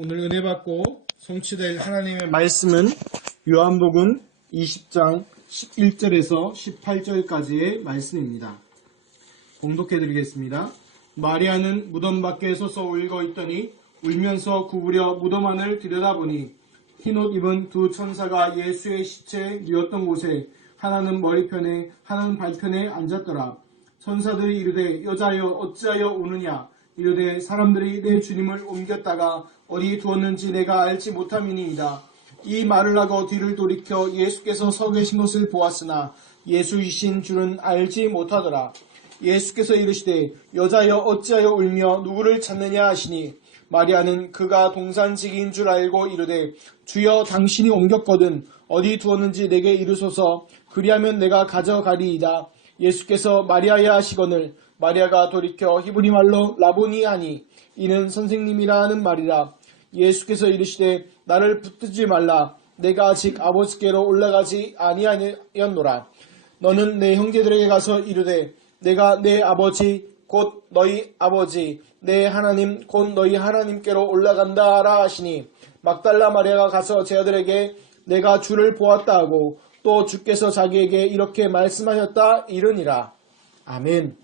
오늘 은혜 받고 성취될 하나님의 말씀은 요한복음 20장 11절에서 18절까지의 말씀입니다. 봉독해 드리겠습니다. 마리아는 무덤 밖에 서서 울고 있더니 울면서 구부려 무덤 안을 들여다보니 흰옷 입은 두 천사가 예수의 시체 누웠던 곳에 하나는 머리편에 하나는 발편에 앉았더라. 천사들이 이르되 여자여 어찌하여 우느냐 이르되 사람들이 내 주님을 옮겼다가 어디 두었는지 내가 알지 못함이니이다. 이 말을 하고 뒤를 돌이켜 예수께서 서 계신 것을 보았으나 예수이신 줄은 알지 못하더라. 예수께서 이르시되 여자여 어찌하여 울며 누구를 찾느냐 하시니 마리아는 그가 동산직인 줄 알고 이르되 주여 당신이 옮겼거든 어디 두었는지 내게 이르소서 그리하면 내가 가져가리이다. 예수께서 마리아야 하시거늘 마리아가 돌이켜 히브리 말로 라보니 하니 이는 선생님이라 하는 말이라. 예수께서 이르시되 나를 붙들지 말라. 내가 아직 아버지께로 올라가지 아니하였노라. 너는 내 형제들에게 가서 이르되 내가 내 아버지 곧 너희 아버지 내 하나님 곧 너희 하나님께로 올라간다라 하시니 막달라 마리아가 가서 제 아들에게 내가 주를 보았다 하고 또 주께서 자기에게 이렇게 말씀하셨다 이르니라. 아멘.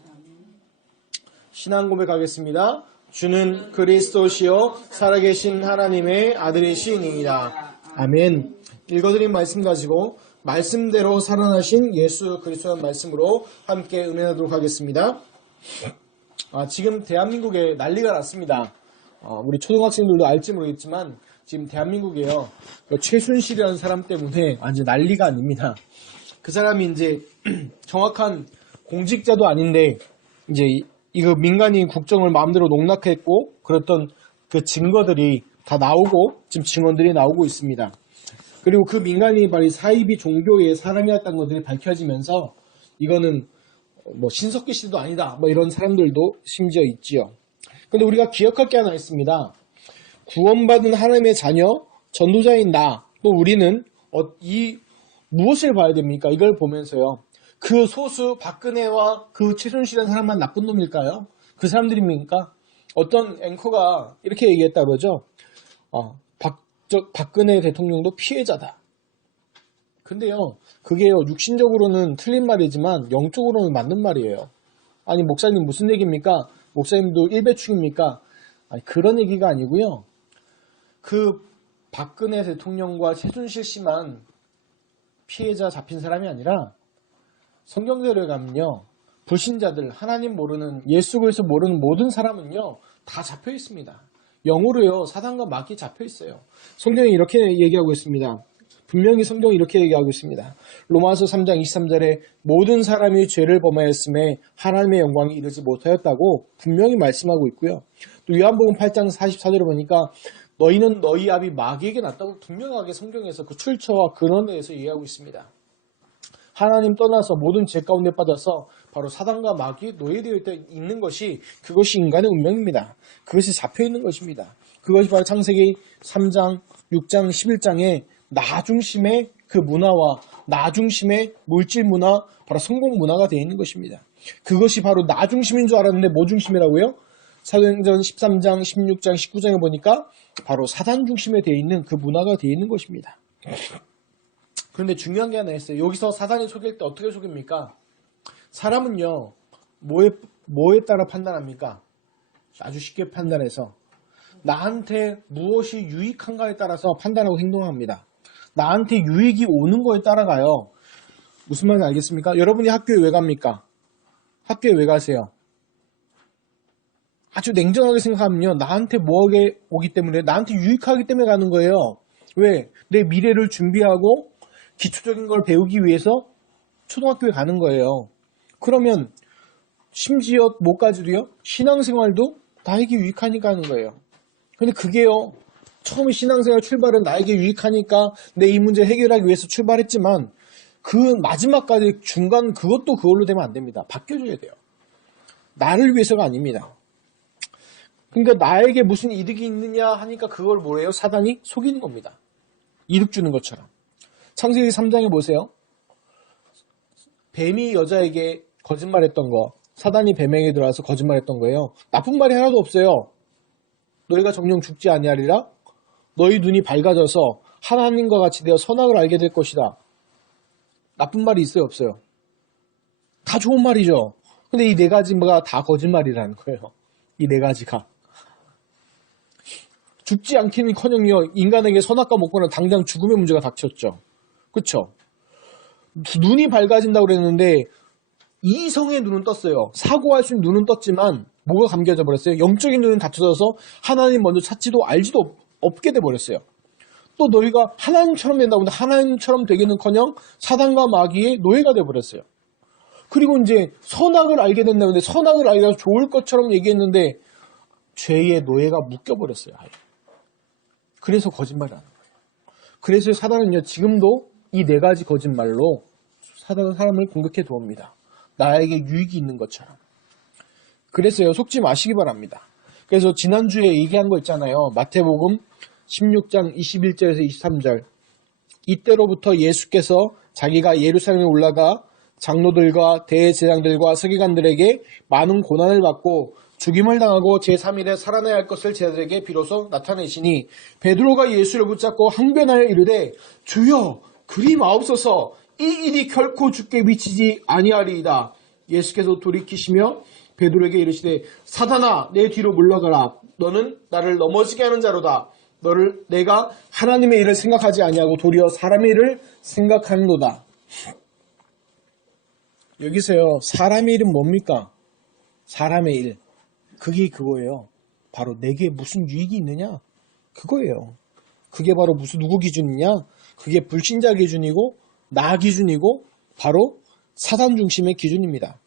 신앙 고백하겠습니다. 주는 그리스도시요 살아계신 하나님의 아들이시니이다. 아멘. 읽어드린 말씀 가지고 말씀대로 살아나신 예수 그리스도의 말씀으로 함께 은혜하도록 하겠습니다. 지금 대한민국에 난리가 났습니다. 우리 초등학생들도 알지 모르겠지만 지금 대한민국에요. 최순실이라는 사람 때문에 완전 난리가 아닙니다. 그 사람이 이제 정확한 공직자도 아닌데 이제 이거 민간인 국정을 마음대로 농락했고 그랬던 그 증거들이 다 나오고 지금 증언들이 나오고 있습니다. 그리고 그 민간인이 바로 사이비 종교의 사람이었다는 것들이 밝혀지면서 이거는 뭐 신석기 씨도 아니다 뭐 이런 사람들도 심지어 있지요. 근데 우리가 기억할 게 하나 있습니다. 구원받은 하나님의 자녀 전도자인 나 또 우리는 무엇을 봐야 됩니까? 이걸 보면서요. 그 소수 박근혜와 그 최순실이라는 사람만 나쁜 놈일까요? 그 사람들입니까? 어떤 앵커가 이렇게 얘기했다 그러죠. 박근혜 대통령도 피해자다. 근데요, 그게요, 육신적으로는 틀린 말이지만 영적으로는 맞는 말이에요. 아니, 목사님 무슨 얘기입니까? 목사님도 일배충입니까? 아니, 그런 얘기가 아니고요. 그 박근혜 대통령과 최순실 씨만 피해자 잡힌 사람이 아니라 성경대로에 가면요. 불신자들, 하나님 모르는, 예수 그리스도 모르는 모든 사람은요. 다 잡혀 있습니다. 영으로요. 사단과 마귀 잡혀 있어요. 성경이 이렇게 얘기하고 있습니다. 분명히 성경이 이렇게 얘기하고 있습니다. 로마서 3장 23절에 모든 사람이 죄를 범하였음에 하나님의 영광이 이르지 못하였다고 분명히 말씀하고 있고요. 또 요한복음 8장 44절에 보니까 너희는 너희 아비 마귀에게 났다고 분명하게 성경에서 그 출처와 근원에 대해서 얘기하고 있습니다. 하나님 떠나서 모든 죄 가운데 빠져서 바로 사단과 마귀에 노예되어 있는 것이 그것이 인간의 운명입니다. 그것이 잡혀있는 것입니다. 그것이 바로 창세기 3장, 6장, 11장에 나 중심의 그 문화와 나 중심의 물질 문화, 바로 성공 문화가 되어 있는 것입니다. 그것이 바로 나 중심인 줄 알았는데 뭐 중심이라고요? 사도행전 13장, 16장, 19장에 보니까 바로 사단 중심에 되어 있는 그 문화가 되어 있는 것입니다. 그런데 중요한 게 하나 있어요. 여기서 사단이 속일 때 어떻게 속입니까? 사람은요, 뭐에 따라 판단합니까? 아주 쉽게 판단해서 나한테 무엇이 유익한가에 따라서 판단하고 행동합니다. 나한테 유익이 오는 거에 따라가요. 무슨 말인지 알겠습니까? 여러분이 학교에 왜 갑니까? 학교에 왜 가세요? 아주 냉정하게 생각하면요. 나한테 뭐하게 오기 때문에 나한테 유익하기 때문에 가는 거예요. 왜? 내 미래를 준비하고 기초적인 걸 배우기 위해서 초등학교에 가는 거예요. 그러면 심지어 뭐까지도요? 신앙생활도 나에게 유익하니까 하는 거예요. 근데 그게요. 처음에 신앙생활 출발은 나에게 유익하니까 내 이 문제 해결하기 위해서 출발했지만 그 마지막까지 중간 그것도 그걸로 되면 안 됩니다. 바뀌어줘야 돼요. 나를 위해서가 아닙니다. 그러니까 나에게 무슨 이득이 있느냐 하니까 그걸 뭐래요? 사단이 속이는 겁니다. 이득 주는 것처럼. 창세기 3장에 보세요. 뱀이 여자에게 거짓말했던 거, 사단이 뱀에게 들어와서 거짓말했던 거예요. 나쁜 말이 하나도 없어요. 너희가 정령 죽지 아니하리라? 너희 눈이 밝아져서 하나님과 같이 되어 선악을 알게 될 것이다. 나쁜 말이 있어요, 없어요? 다 좋은 말이죠. 근데 이 네 가지가 다 거짓말이라는 거예요. 이 네 가지가. 죽지 않기는커녕 인간에게 선악과 못과는 당장 죽음의 문제가 닥쳤죠. 그쵸? 눈이 밝아진다고 그랬는데 이성의 눈은 떴어요. 사고할 수 있는 눈은 떴지만 뭐가 감겨져 버렸어요? 영적인 눈은 닫혀져서 하나님 먼저 찾지도 알지도 없게 돼버렸어요. 또 너희가 하나님처럼 된다고 하는데 하나님처럼 되기는커녕 사단과 마귀의 노예가 돼버렸어요. 그리고 이제 선악을 알게 된다는데 선악을 알게 돼서 좋을 것처럼 얘기했는데 죄의 노예가 묶여버렸어요. 그래서 거짓말을 하는 거예요. 그래서 사단은요, 지금도 이 네 가지 거짓말로 사단은 사람을 공격해 두옵니다. 나에게 유익이 있는 것처럼. 그래서요, 속지 마시기 바랍니다. 그래서 지난주에 얘기한 거 있잖아요. 마태복음 16장 21절에서 23절. 이때로부터 예수께서 자기가 예루살렘에 올라가 장로들과 대제사장들과 서기관들에게 많은 고난을 받고 죽임을 당하고 제3일에 살아나야 할 것을 제자들에게 비로소 나타내시니 베드로가 예수를 붙잡고 항변하여 이르되 주여 그리 마옵소서 이 일이 결코 주께 미치지 아니하리이다. 예수께서 돌이키시며 베드로에게 이르시되 사단아 내 뒤로 물러가라. 너는 나를 넘어지게 하는 자로다. 내가 하나님의 일을 생각하지 아니하고 도리어 사람의 일을 생각하는도다. 여기서요, 사람의 일은 뭡니까? 사람의 일. 그게 그거예요. 바로 내게 무슨 유익이 있느냐? 그거예요. 그게 바로 무슨 누구 기준이냐? 그게 불신자 기준이고 나 기준이고 바로 사단 중심의 기준입니다.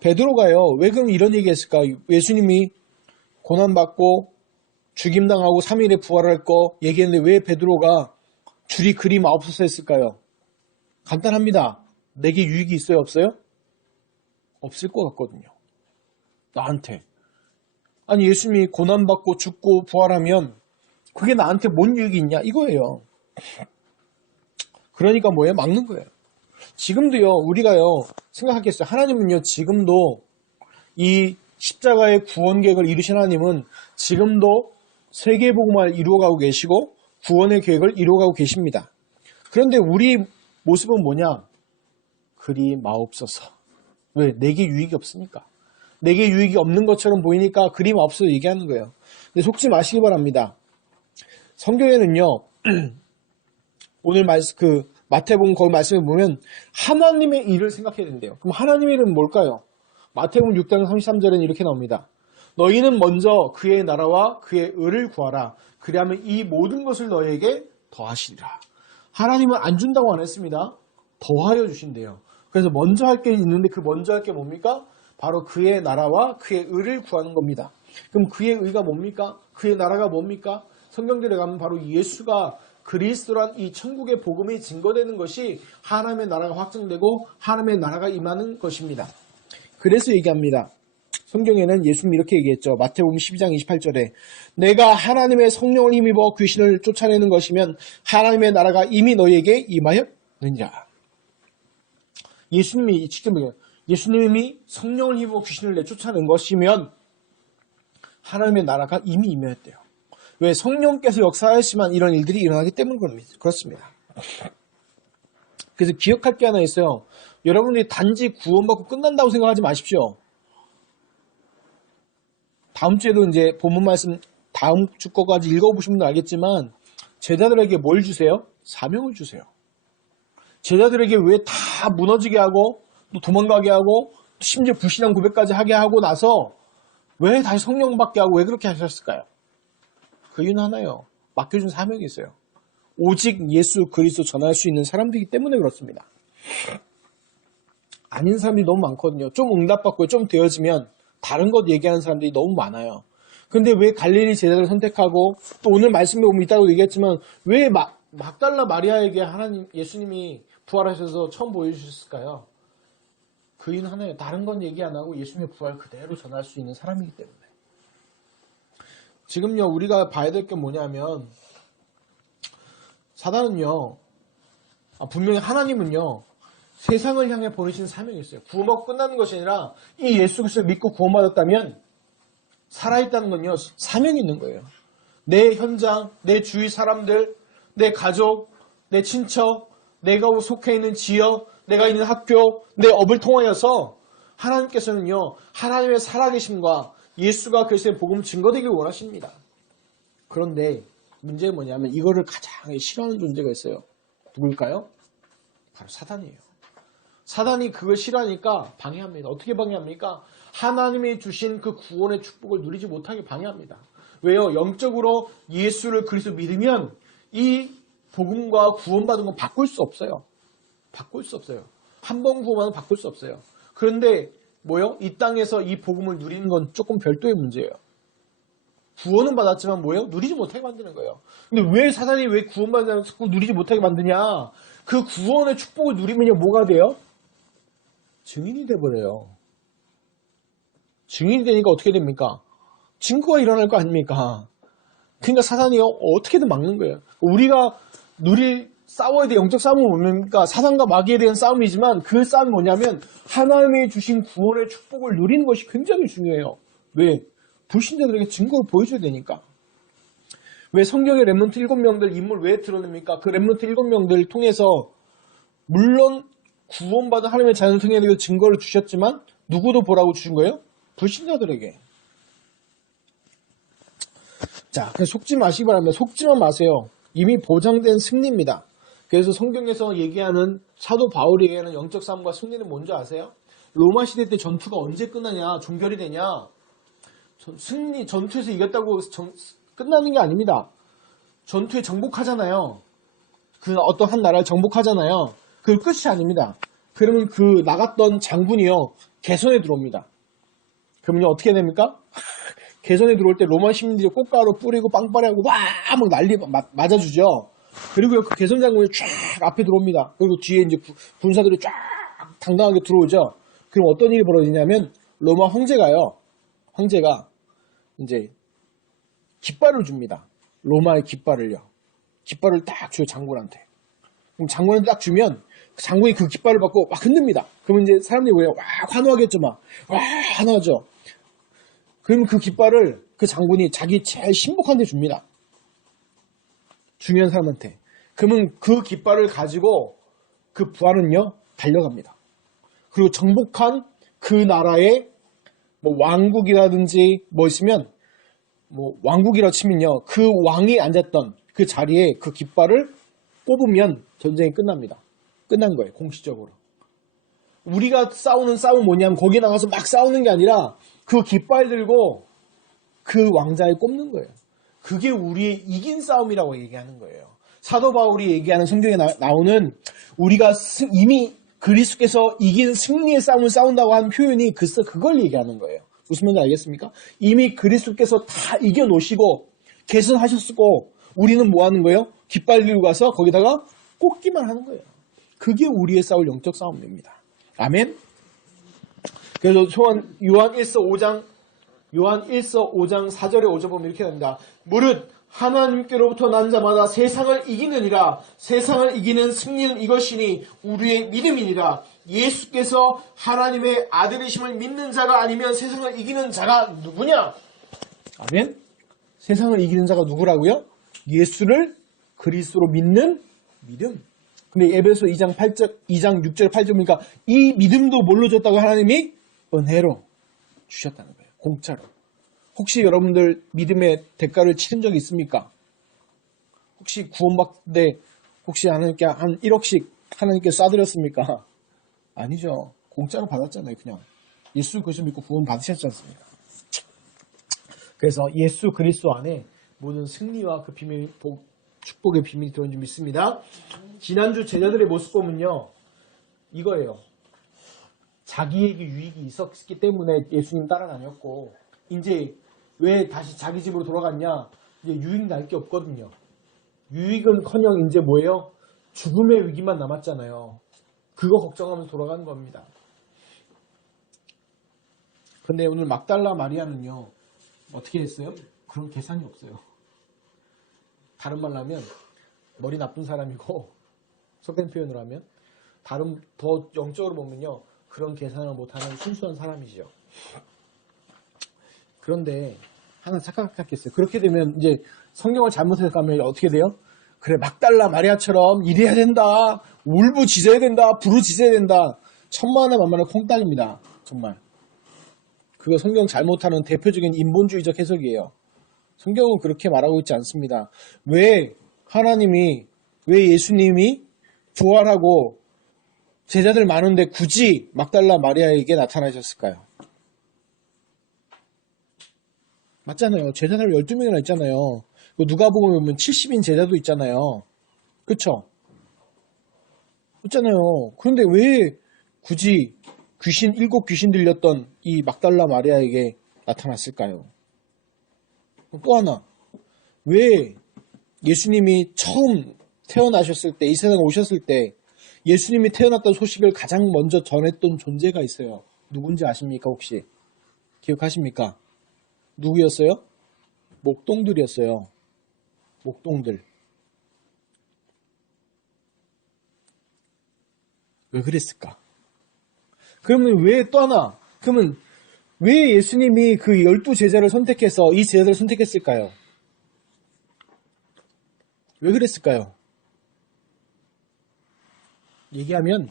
베드로가요, 왜 그럼 이런 얘기 했을까? 예수님이 고난받고 죽임당하고 3일에 부활할 거 얘기했는데 왜 베드로가 주리 그리 마옵소서 했을까요? 간단합니다. 내게 유익이 있어요, 없어요? 없을 것 같거든요. 나한테. 아니 예수님이 고난받고 죽고 부활하면 그게 나한테 뭔 유익이 있냐? 이거예요. 그러니까 뭐예요? 막는 거예요. 지금도요, 우리가요, 생각하겠어요. 하나님은요, 지금도 이 십자가의 구원 계획을 이루신 하나님은 지금도 세계복음을 이루어가고 계시고 구원의 계획을 이루어가고 계십니다. 그런데 우리 모습은 뭐냐? 그리 마옵소서. 왜? 내게 유익이 없으니까. 내게 유익이 없는 것처럼 보이니까 그리 마옵소서 얘기하는 거예요. 근데 속지 마시기 바랍니다. 성경에는요, 오늘 마태복음 거기 말씀에 보면 하나님의 일을 생각해야 된대요. 그럼 하나님의 일은 뭘까요? 마태복음 6장 33절에는 이렇게 나옵니다. 너희는 먼저 그의 나라와 그의 의를 구하라. 그리하면 이 모든 것을 너희에게 더하시리라. 하나님은 안 준다고 안 했습니다. 더하여 주신대요. 그래서 먼저 할 게 있는데 그 먼저 할 게 뭡니까? 바로 그의 나라와 그의 의를 구하는 겁니다. 그럼 그의 의가 뭡니까? 그의 나라가 뭡니까? 성경들에 가면 바로 예수가 그리스도란 이 천국의 복음이 증거되는 것이 하나님의 나라가 확정되고 하나님의 나라가 임하는 것입니다. 그래서 얘기합니다. 성경에는 예수님이 이렇게 얘기했죠. 마태복음 12장 28절에 내가 하나님의 성령을 힘입어 귀신을 쫓아내는 것이면 하나님의 나라가 이미 너희에게 임하였느니라. 예수님이 직접 예수님이 성령을 힘입어 귀신을 내쫓아낸 것이면 하나님의 나라가 이미 임하였대요. 왜? 성령께서 역사하시면 이런 일들이 일어나기 때문에 그렇습니다. 그래서 기억할 게 하나 있어요. 여러분들이 단지 구원받고 끝난다고 생각하지 마십시오. 다음 주에도 이제 본문 말씀 다음 주 거까지 읽어보시면 분들 알겠지만 제자들에게 뭘 주세요? 사명을 주세요. 제자들에게 왜 다 무너지게 하고 또 도망가게 하고 심지어 불신앙 고백까지 하게 하고 나서 왜 다시 성령 받게 하고 왜 그렇게 하셨을까요? 그 이유는 하나요. 맡겨준 사명이 있어요. 오직 예수 그리스도 전할 수 있는 사람들이기 때문에 그렇습니다. 아닌 사람들이 너무 많거든요. 좀 응답받고 좀 되어지면 다른 것 얘기하는 사람들이 너무 많아요. 근데 왜 갈릴리 제자를 선택하고 또 오늘 말씀에 보면 있다고 얘기했지만 왜 막달라 마리아에게 예수님이 부활하셔서 처음 보여주셨을까요? 그 이유는 하나예요. 다른 건 얘기 안 하고 예수님의 부활 그대로 전할 수 있는 사람이기 때문에. 지금요, 우리가 봐야 될 게 뭐냐면, 사단은요, 분명히 하나님은요, 세상을 향해 보내신 사명이 있어요. 구원받고 끝나는 것이 아니라, 이 예수 그리스도를 믿고 구원받았다면, 살아있다는 건요, 사명이 있는 거예요. 내 현장, 내 주위 사람들, 내 가족, 내 친척, 내가 속해 있는 지역, 내가 있는 학교, 내 업을 통하여서 하나님께서는요, 하나님의 살아계심과 예수가 그리스도의 복음 증거되길 원하십니다. 그런데 문제는 뭐냐면 이거를 가장 싫어하는 존재가 있어요. 누굴까요? 바로 사단이에요. 사단이 그걸 싫어하니까 방해합니다. 어떻게 방해합니까? 하나님이 주신 그 구원의 축복을 누리지 못하게 방해합니다. 왜요? 영적으로 예수를 그리스도 믿으면 이 복음과 구원받은 건 바꿀 수 없어요. 바꿀 수 없어요. 한 번 구원하면 바꿀 수 없어요. 그런데 뭐요? 이 땅에서 이 복음을 누리는 건 조금 별도의 문제예요. 구원은 받았지만 뭐예요? 누리지 못하게 만드는 거예요. 근데 왜 사단이 왜 구원받는 자꾸 누리지 못하게 만드냐? 그 구원의 축복을 누리면요 뭐가 돼요? 증인이 돼버려요. 증인이 되니까 어떻게 됩니까? 증거가 일어날 거 아닙니까? 그러니까 사단이요 어떻게든 막는 거예요. 우리가 싸워야 돼. 영적 싸움은 뭡니까? 사단과 마귀에 대한 싸움이지만 그 싸움이 뭐냐면 하나님이 주신 구원의 축복을 누리는 것이 굉장히 중요해요. 왜? 불신자들에게 증거를 보여줘야 되니까. 왜 성경의 렘넌트 7명들 인물 왜 드러냅니까? 그 렘넌트 7명들을 통해서 물론 구원받은 하나님의 자녀를 통해 증거를 주셨지만 누구도 보라고 주신 거예요? 불신자들에게. 자, 속지 마시기 바랍니다. 속지만 마세요. 이미 보장된 승리입니다. 그래서 성경에서 얘기하는 사도 바울이 얘기하는 영적 싸움과 승리는 뭔지 아세요? 로마 시대 때 전투가 언제 끝나냐? 종결이 되냐? 전투에서 이겼다고 끝나는 게 아닙니다. 전투에 정복하잖아요. 그 어떤 한 나라를 정복하잖아요. 그 끝이 아닙니다. 그러면 그 나갔던 장군이요. 개선에 들어옵니다. 그러면 어떻게 됩니까? 개선에 들어올 때 로마 시민들이 꽃가루 뿌리고 빵빠레하고 막 맞아주죠. 그리고 그 개선 장군이 쫙 앞에 들어옵니다. 그리고 뒤에 이제 군사들이 쫙 당당하게 들어오죠. 그럼 어떤 일이 벌어지냐면 로마 황제가 이제 깃발을 줍니다. 로마의 깃발을요. 깃발을 딱 줘요 장군한테. 그럼 장군한테 딱 주면 장군이 그 깃발을 받고 막 흔듭니다. 그러면 이제 사람들이 왜 와 환호하겠죠 막. 와 환호하죠. 그러면 그 깃발을 그 장군이 자기 제일 신복한 데 줍니다. 중요한 사람한테. 그러면 그 깃발을 가지고 그 부하는요 달려갑니다. 그리고 정복한 그 나라의 뭐 왕국이라든지 뭐 있으면 뭐 왕국이라 치면요 그 왕이 앉았던 그 자리에 그 깃발을 뽑으면 전쟁이 끝납니다. 끝난 거예요 공식적으로. 우리가 싸우는 싸움은 뭐냐면 거기 나가서 막 싸우는 게 아니라 그 깃발 들고 그 왕자에 꼽는 거예요. 그게 우리의 이긴 싸움이라고 얘기하는 거예요. 사도 바울이 얘기하는 성경에 나오는 우리가 이미 그리스도께서 이긴 승리의 싸움을 싸운다고 하는 표현이 그걸 얘기하는 거예요. 무슨 말인지 알겠습니까? 이미 그리스도께서 다 이겨놓으시고 개선하셨고 우리는 뭐 하는 거예요? 깃발 들고 가서 거기다가 꽂기만 하는 거예요. 그게 우리의 싸울 영적 싸움입니다. 아멘. 그래서 요한 1서 5장 4절에 5절 보면 이렇게 됩니다. 무릇 하나님께로부터 난 자마다 세상을 이기느니라. 세상을 이기는 승리는 이것이니 우리의 믿음이니라. 예수께서 하나님의 아들이심을 믿는 자가 아니면 세상을 이기는 자가 누구냐? 아멘. 세상을 이기는 자가 누구라고요? 예수를 그리스도로 믿는 믿음. 근데 에베소 2장 6절 8절 보니까 이 믿음도 뭘로 줬다고 하나님이 은혜로 주셨다는 거예요. 공짜로. 혹시 여러분들 믿음의 대가를 치른 적이 있습니까? 혹시 구원받는데 혹시 하나님께 한 1억씩 하나님께 쏴드렸습니까? 아니죠. 공짜로 받았잖아요. 그냥. 예수 그리스도 믿고 구원 받으셨지 않습니까? 그래서 예수 그리스도 안에 모든 승리와 그 비밀, 축복의 비밀이 들어온 줄 믿습니다. 지난주 제자들의 모습 보면요. 이거예요. 자기에게 유익이 있었기 때문에 예수님 따라다녔고 이제 왜 다시 자기 집으로 돌아갔냐? 이제 유익 날 게 없거든요. 유익은커녕 이제 뭐예요? 죽음의 위기만 남았잖아요. 그거 걱정하면서 돌아가는 겁니다. 근데 오늘 막달라 마리아는요. 어떻게 했어요? 그런 계산이 없어요. 다른 말로 하면 머리 나쁜 사람이고 속된 표현으로 하면 더 영적으로 보면요. 그런 계산을 못하는 순수한 사람이죠. 그런데 하나 착각했겠어요. 그렇게 되면 이제 성경을 잘못 해석하면 어떻게 돼요? 그래, 막달라 마리아처럼 이래야 된다. 울부짖어야 된다. 부르짖어야 된다. 천만에 만만한 콩딱입니다. 정말. 그거 성경 잘못하는 대표적인 인본주의적 해석이에요. 성경은 그렇게 말하고 있지 않습니다. 왜 예수님이 부활하고 제자들 많은데 굳이 막달라 마리아에게 나타나셨을까요? 맞잖아요. 제자들 12명이나 있잖아요. 누가복음에 보면 70인 제자도 있잖아요. 그쵸? 있잖아요. 그런데 왜 굳이 일곱 귀신 들렸던 이 막달라 마리아에게 나타났을까요? 또 하나, 왜 예수님이 처음 태어나셨을 때, 이 세상에 오셨을 때 예수님이 태어났다는 소식을 가장 먼저 전했던 존재가 있어요. 누군지 아십니까, 혹시? 기억하십니까? 누구였어요? 목동들이었어요. 목동들. 왜 그랬을까? 그러면 왜 예수님이 그 12제자를 선택해서 이 제자들을 선택했을까요? 왜 그랬을까요? 얘기하면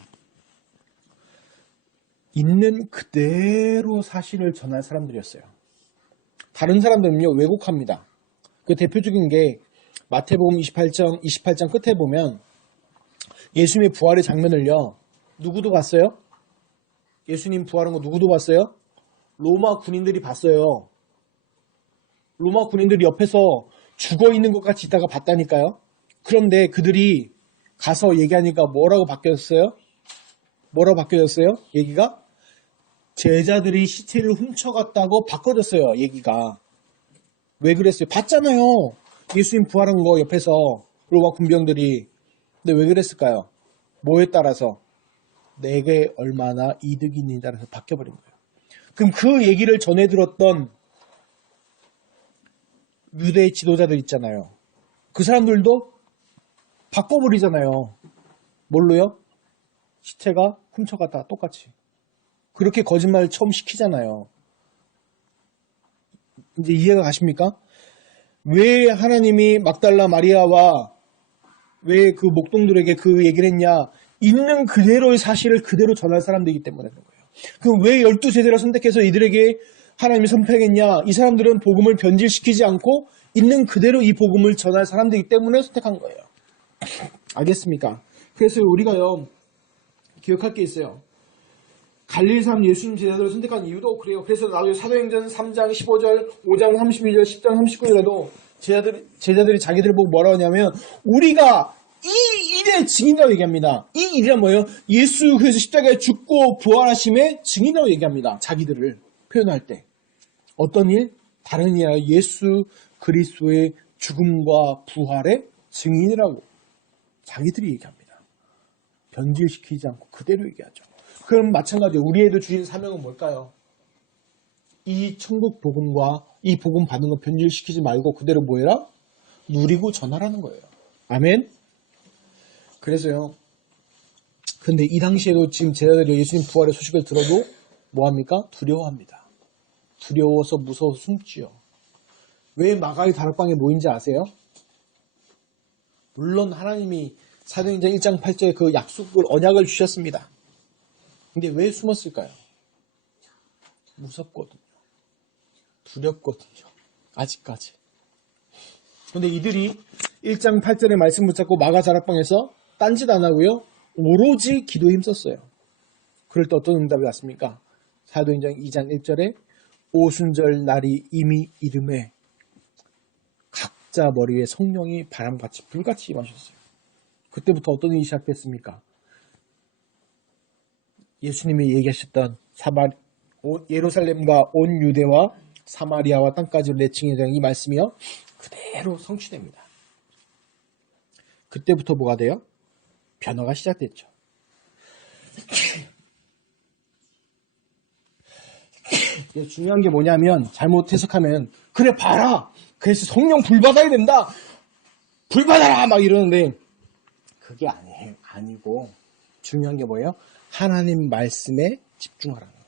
있는 그대로 사실을 전할 사람들이었어요. 다른 사람들은요, 왜곡합니다. 그 대표적인 게 마태복음 28장 끝에 보면 예수님의 부활의 장면을요, 누구도 봤어요? 예수님 부활한 거 누구도 봤어요? 로마 군인들이 봤어요. 로마 군인들이 옆에서 죽어 있는 것 같이 있다가 봤다니까요. 그런데 그들이 가서 얘기하니까 뭐라고 바뀌었어요? 얘기가? 제자들이 시체를 훔쳐갔다고 바꿔졌어요, 얘기가. 왜 그랬어요? 봤잖아요. 예수님 부활한 거 옆에서 로마 군병들이. 근데 왜 그랬을까요? 뭐에 따라서? 내게 얼마나 이득이 있느냐에 따라서 바뀌어버린 거예요. 그럼 그 얘기를 전해 들었던 유대 지도자들 있잖아요. 그 사람들도 바꿔버리잖아요. 뭘로요? 시체가 훔쳐갔다 똑같이. 그렇게 거짓말을 처음 시키잖아요. 이제 이해가 가십니까? 왜 하나님이 막달라 마리아와 왜 그 목동들에게 그 얘기를 했냐? 있는 그대로의 사실을 그대로 전할 사람들이기 때문에 그런 거예요. 그럼 왜 12제자를 선택해서 이들에게 하나님이 선택했냐? 이 사람들은 복음을 변질시키지 않고 있는 그대로 이 복음을 전할 사람들이기 때문에 선택한 거예요. 알겠습니까? 그래서 우리가요, 기억할 게 있어요. 갈릴리 사람 예수님 제자들을 선택한 이유도 그래요. 그래서 나중에 사도행전 3장 15절, 5장 32절, 10장 39절에도 제자들이 자기들을 보고 뭐라고 하냐면 우리가 이 일의 증인이라고 얘기합니다. 이 일이란 뭐예요? 예수 그래서 십자가에 죽고 부활하심의 증인이라고 얘기합니다. 자기들을 표현할 때. 어떤 일? 다른 일이 아니라 예수 그리스도의 죽음과 부활의 증인이라고 자기들이 얘기합니다. 변질시키지 않고 그대로 얘기하죠. 그럼 마찬가지로 우리에도 주신 사명은 뭘까요? 이 천국 복음과 이 복음 받는 거 변질시키지 말고 그대로 뭐해라? 누리고 전하라는 거예요. 아멘? 그래서요. 근데 이 당시에도 지금 제자들이 예수님 부활의 소식을 들어도 뭐합니까? 두려워합니다. 두려워서 무서워서 숨지요. 왜 마가의 다락방에 모인지 아세요? 물론 하나님이 사도행전 1장 8절에 그 약속을 언약을 주셨습니다. 근데 왜 숨었을까요? 무섭거든요. 두렵거든요. 아직까지. 근데 이들이 1장 8절의 말씀 붙잡고 마가 다락방에서 딴짓 안 하고요. 오로지 기도에 힘썼어요. 그럴 때 어떤 응답이 왔습니까? 사도행전 2장 1절에 오순절 날이 이미 이름에 각자 머리에 성령이 바람같이 불같이 임하셨어요. 그때부터 어떤 일이 시작됐습니까? 예수님이 얘기하셨던 예루살렘과 온 유대와 사마리아와 땅까지 내칭에 대한 이 말씀이요. 그대로 성취됩니다. 그때부터 뭐가 돼요? 변화가 시작됐죠. 중요한 게 뭐냐면 잘못 해석하면 그래 봐라. 그래서 성령 불 받아야 된다. 불 받아라 막 이러는데 그게 아니고 중요한 게 뭐예요? 하나님 말씀에 집중하라는 거예요.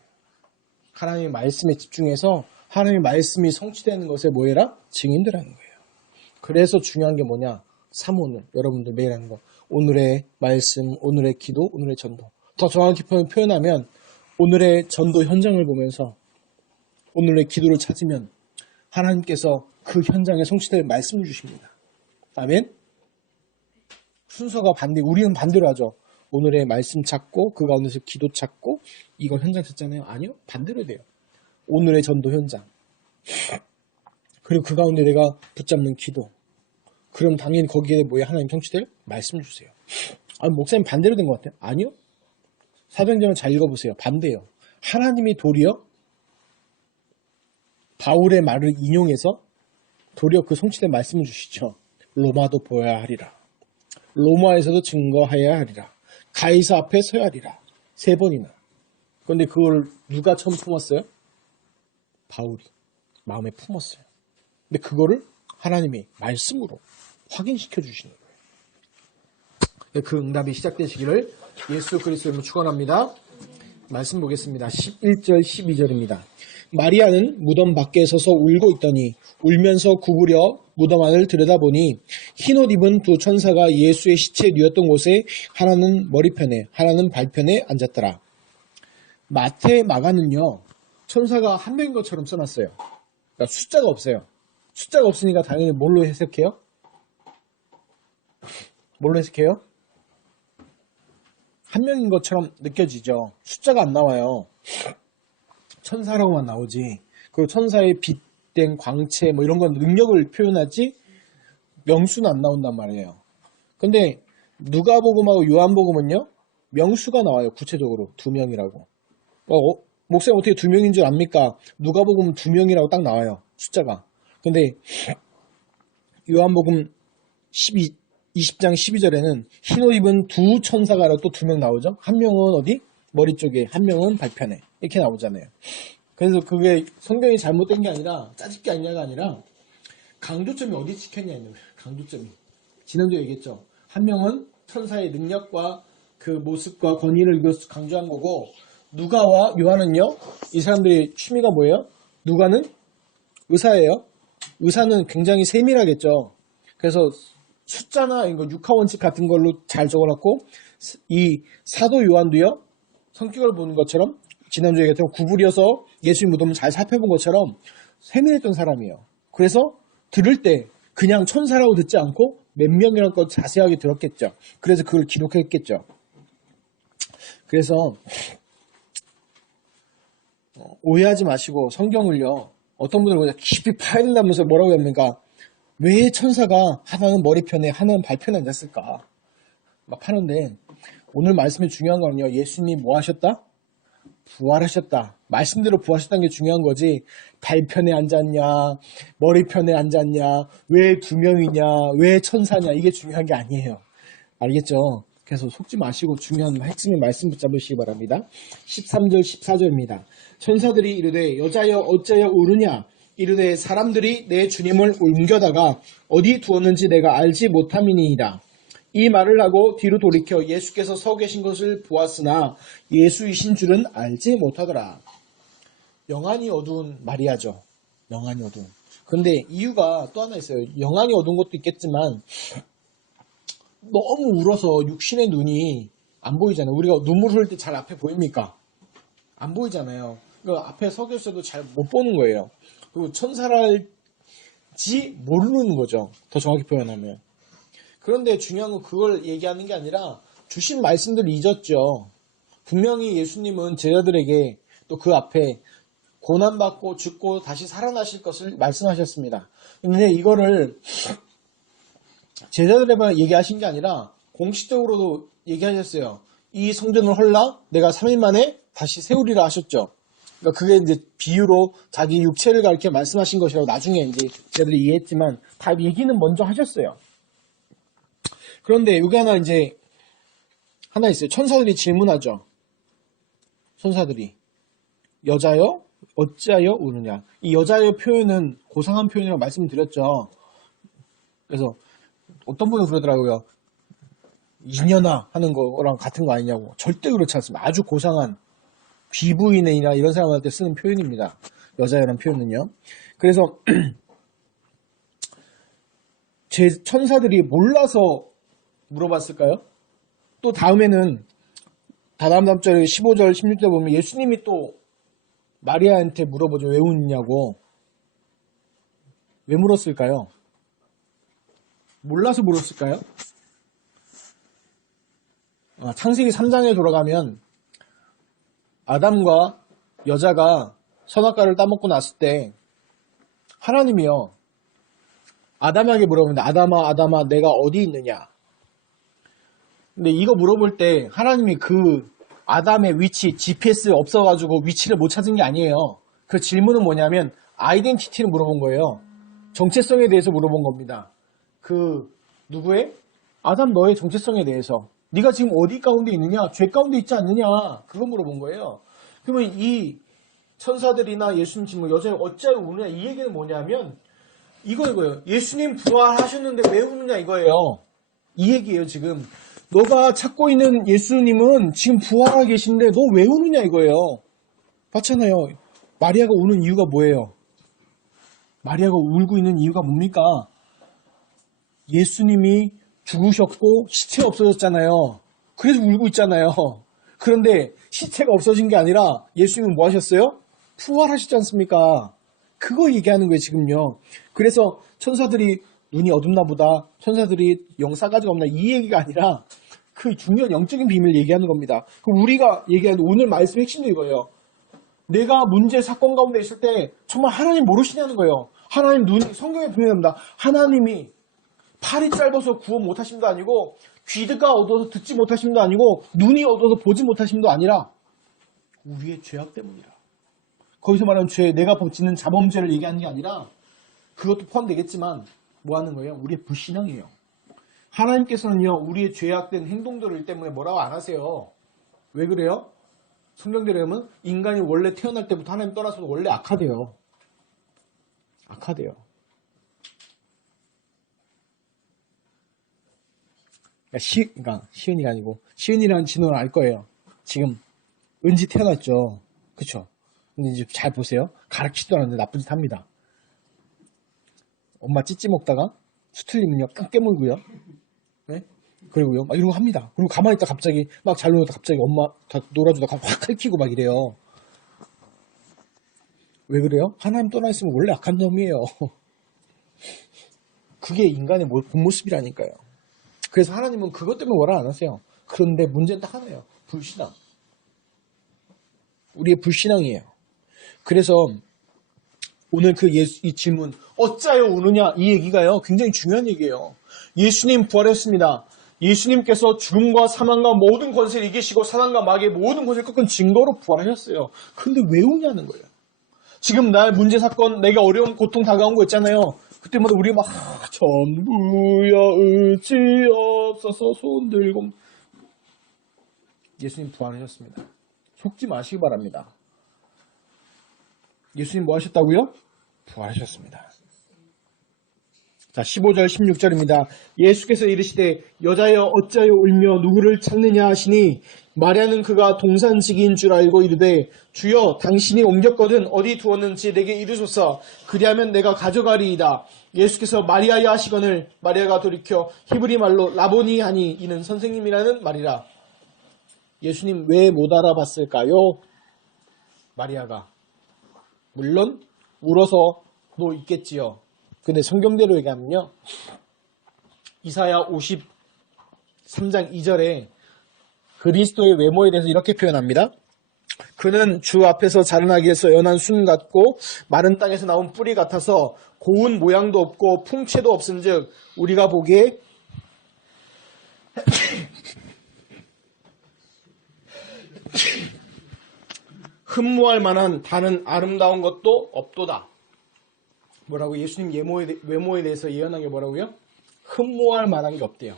하나님의 말씀에 집중해서 하나님의 말씀이 성취되는 것에 뭐 해라? 증인들하는 거예요. 그래서 중요한 게 뭐냐? 사모는 여러분들 매일 하는 거. 오늘의 말씀, 오늘의 기도, 오늘의 전도. 더 정확히 표현하면 오늘의 전도 현장을 보면서 오늘의 기도를 찾으면 하나님께서 그 현장에 성취될 말씀을 주십니다. 아멘? 순서가 우리는 반대로 하죠. 오늘의 말씀 찾고 그 가운데서 기도 찾고 이거 현장 찾잖아요. 아니요. 반대로 돼요. 오늘의 전도 현장. 그리고 그 가운데 내가 붙잡는 기도. 그럼 당연히 거기에 뭐에 하나님 성취될 말씀 주세요. 목사님 반대로 된 것 같아요. 아니요. 사도행전을 잘 읽어보세요. 반대요. 하나님이 도리어 바울의 말을 인용해서 도리어 그 성취된 말씀을 주시죠. 로마도 보아야 하리라. 로마에서도 증거해야 하리라. 가이사 앞에 서야 하리라. 3번이나. 그런데 그걸 누가 처음 품었어요? 바울이 마음에 품었어요. 근데 그거를 하나님이 말씀으로 확인시켜 주시는 거예요. 그 응답이 시작되시기를 예수 그리스도로 축원합니다. 말씀 보겠습니다. 11절 12절입니다. 마리아는 무덤 밖에 서서 울고 있더니 울면서 구부려 무덤 안을 들여다보니 흰옷 입은 두 천사가 예수의 시체 누웠던 곳에 하나는 머리편에 하나는 발편에 앉았더라. 마태 마가는요. 천사가 한 명인 것처럼 써놨어요. 그러니까 숫자가 없어요. 숫자가 없으니까 당연히 뭘로 해석해요? 뭘로 해석해요? 한 명인 것처럼 느껴지죠. 숫자가 안 나와요. 천사라고만 나오지. 그리고 천사의 빛된 광채 뭐 이런 건 능력을 표현하지 명수는 안 나온단 말이에요. 근데 누가복음하고 요한복음은요. 명수가 나와요. 구체적으로 2명이라고. 목사님 어떻게 2명인 줄 압니까? 누가복음은 2명이라고 딱 나와요. 숫자가. 근데 요한복음 20장 12절에는 흰옷 입은 두 천사가 또 2명 나오죠. 한 명은 어디? 머리 쪽에, 한 명은 발편에. 이렇게 나오잖아요. 그래서 그게 성경이 잘못된 게 아니라 짜집기 아니냐가 아니라 강조점이 어디 찍혔냐는 거예요. 강조점이. 지난주에 얘기했죠. 한 명은 천사의 능력과 그 모습과 권위를 강조한 거고 누가와 요한은요. 이 사람들의 취미가 뭐예요? 누가는 의사예요. 의사는 굉장히 세밀하겠죠. 그래서 숫자나 이거 육하원칙 같은 걸로 잘 적어놨고 이 사도 요한도요. 성격을 보는 것처럼 지난주에 얘기했던 구부려서 예수님 무덤을 잘 살펴본 것처럼 세밀했던 사람이에요. 그래서 들을 때 그냥 천사라고 듣지 않고 몇 명이라는 것 자세하게 들었겠죠. 그래서 그걸 기록했겠죠. 그래서 오해하지 마시고 성경을요. 어떤 분들은 깊이 파야 된다면서 뭐라고 합니까? 왜 천사가 하나는 머리편에 하나는 발편에 앉았을까? 막 하는데 오늘 말씀이 중요한 거는요. 예수님이 뭐 하셨다? 부활하셨다. 말씀대로 부활하셨다는 게 중요한 거지. 발편에 앉았냐, 머리편에 앉았냐, 왜 2명이냐, 왜 천사냐 이게 중요한 게 아니에요. 알겠죠? 그래서 속지 마시고 중요한 핵심의 말씀 붙잡으시기 바랍니다. 13절 14절입니다. 천사들이 이르되 여자여 어찌하여 우느냐 이르되 사람들이 내 주님을 옮겨다가 어디 두었는지 내가 알지 못함이니이다. 이 말을 하고 뒤로 돌이켜 예수께서 서 계신 것을 보았으나 예수이신 줄은 알지 못하더라. 영안이 어두운 마리아죠. 영안이 어두운. 근데 이유가 또 하나 있어요. 영안이 어두운 것도 있겠지만 너무 울어서 육신의 눈이 안 보이잖아요. 우리가 눈물 흘릴 때 잘 앞에 보입니까? 안 보이잖아요. 그러니까 앞에 서 계셔도 잘 못 보는 거예요. 그리고 천사랄지 모르는 거죠. 더 정확히 표현하면. 그런데 중요한 건 그걸 얘기하는 게 아니라 주신 말씀들을 잊었죠. 분명히 예수님은 제자들에게 또 그 앞에 고난받고 죽고 다시 살아나실 것을 말씀하셨습니다. 근데 이거를 제자들에만 얘기하신 게 아니라 공식적으로도 얘기하셨어요. 이 성전을 헐라 내가 3일 만에 다시 세우리라 하셨죠. 그러니까 그게 이제 비유로 자기 육체를 가리켜 말씀하신 것이라고 나중에 이제 제자들이 이해했지만 다 얘기는 먼저 하셨어요. 그런데 여기 하나 있어요. 천사들이 질문하죠. 천사들이 여자여 어찌하여 우느냐. 이 여자여 표현은 고상한 표현이라고 말씀드렸죠. 그래서 어떤 분은 그러더라고요. 이년아 하는 거랑 같은 거 아니냐고. 절대 그렇지 않습니다. 아주 고상한 귀부인이나 이런 사람한테 쓰는 표현입니다. 여자라는 표현은요. 그래서 제 천사들이 몰라서 물어봤을까요? 또 다음에는 다음 절에 15절 16절 보면 예수님이 또 마리아한테 물어보죠. 왜 웃냐고. 왜 물었을까요? 몰라서 물었을까요? 창세기 3장에 돌아가면 아담과 여자가 선악과를 따먹고 났을 때 하나님이요 아담에게 물어보는데 아담아 아담아 내가 어디 있느냐. 근데 이거 물어볼 때 하나님이 그 아담의 위치 GPS 없어가지고 위치를 못 찾은 게 아니에요. 그 질문은 뭐냐면 아이덴티티를 물어본 거예요. 정체성에 대해서 물어본 겁니다. 그 누구의? 아담 너의 정체성에 대해서. 네가 지금 어디 가운데 있느냐? 죄 가운데 있지 않느냐? 그거 물어본 거예요. 그러면 이 천사들이나 예수님 지금 여자를 어찌하여 우느냐? 이 얘기는 뭐냐면 이거예요. 예수님 부활하셨는데 왜 우느냐 이거예요. 이 얘기예요 지금. 너가 찾고 있는 예수님은 지금 부활하고 계신데 너 왜 우느냐 이거예요. 맞잖아요. 마리아가 우는 이유가 뭐예요? 마리아가 울고 있는 이유가 뭡니까? 예수님이 죽으셨고 시체가 없어졌잖아요. 그래서 울고 있잖아요. 그런데 시체가 없어진 게 아니라 예수님은 뭐 하셨어요? 부활하셨지 않습니까? 그거 얘기하는 거예요 지금요. 그래서 천사들이 눈이 어둡나 보다, 천사들이 영사가지가 없나 이 얘기가 아니라 그 중요한 영적인 비밀을 얘기하는 겁니다. 우리가 얘기하는 오늘 말씀의 핵심도 이거예요. 내가 문제 사건 가운데 있을 때 정말 하나님 모르시냐는 거예요. 하나님 성경에 분명합니다. 하나님이 팔이 짧아서 구원 못하심도 아니고 귀가 어두워서 듣지 못하심도 아니고 눈이 어두워서 보지 못하심도 아니라 우리의 죄악 때문이라. 거기서 말하는 죄, 내가 짓는 자범죄를 얘기하는 게 아니라 그것도 포함되겠지만 뭐 하는 거예요? 우리의 불신앙이에요. 하나님께서는요 우리의 죄악된 행동들 때문에 뭐라고 안 하세요. 왜 그래요? 성경대로 하면 인간이 원래 태어날 때부터 하나님 떠나서 원래 악하대요. 악하대요. 그러니까 시은이가 아니고 시은이라는 진호는 알 거예요. 지금 은지 태어났죠. 그쵸? 근데 이제 잘 보세요. 가르치지도 않았는데 나쁜 짓 합니다. 엄마 찌찌 먹다가 수틀리면요 깡 깨물고요. 네? 그리고요 막 이런 거 합니다. 그리고 가만히 있다 갑자기 막 잘 놀다 갑자기 엄마 다 놀아주다가 확 핥히고 막 이래요. 왜 그래요? 하나님 떠나 있으면 원래 악한 놈이에요. 그게 인간의 본 모습이라니까요. 그래서 하나님은 그것 때문에 뭐라 안 하세요. 그런데 문제는 딱 하나예요. 불신앙. 우리의 불신앙이에요. 그래서 오늘 이 질문 어짜요 우느냐 이 얘기가요 굉장히 중요한 얘기예요. 예수님 부활했습니다. 예수님께서 죽음과 사망과 모든 권세를 이기시고 사단과 마귀의 모든 권세를 꺾은 증거로 부활하셨어요. 그런데 왜 우냐는 거예요. 지금 나의 문제 사건 내가 어려움 고통 다가온 거 있잖아요. 그때마다 우리 막 전부여 의지 없어서 손 들고 예수님 부활하셨습니다. 속지 마시기 바랍니다. 예수님 뭐 하셨다고요? 부활하셨습니다. 자, 15절 16절입니다. 예수께서 이르시되 여자여 어찌하여 울며 누구를 찾느냐 하시니 마리아는 그가 동산지기인 줄 알고 이르되 주여 당신이 옮겼거든 어디 두었는지 내게 이르소서 그리하면 내가 가져가리이다. 예수께서 마리아야 하시거늘 마리아가 돌이켜 히브리 말로 라보니 하니 이는 선생님이라는 말이라. 예수님 왜 못 알아봤을까요? 마리아가 물론 울어서도 있겠지요. 근데 성경대로 얘기하면요. 이사야 53장 2절에 그리스도의 외모에 대해서 이렇게 표현합니다. 그는 주 앞에서 자라나기 위해서 연한 순 같고 마른 땅에서 나온 뿌리 같아서 고운 모양도 없고 풍채도 없은즉 우리가 보기에 흠모할 만한 다른 아름다운 것도 없도다. 뭐라고? 예수님 외모에 대해서 예언한 게 뭐라고요? 흠모할 만한 게 없대요.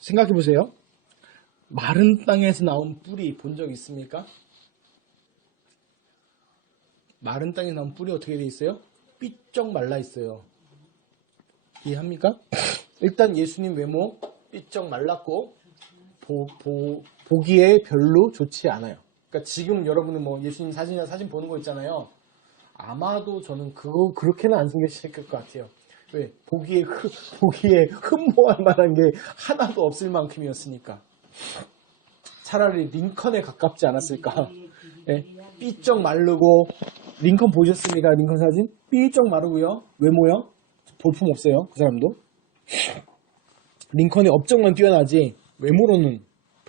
생각해 보세요. 마른 땅에서 나온 뿌리 본 적 있습니까? 마른 땅에서 나온 뿌리 어떻게 돼 있어요? 삐쩍 말라 있어요. 이해합니까? 일단 예수님 외모 삐쩍 말랐고 보기에 별로 좋지 않아요. 그러니까 지금 여러분은 뭐 예수님 사진 보는 거 있잖아요. 아마도 저는 그거 그렇게는 안 생겼을 것 같아요. 왜? 보기에 흠모할 만한 게 하나도 없을 만큼이었으니까. 차라리 링컨에 가깝지 않았을까. 예? 삐쩍 마르고, 링컨 보셨습니까? 링컨 사진? 삐쩍 마르고요. 외모요? 볼품 없어요. 그 사람도. 링컨의 업적만 뛰어나지 외모로는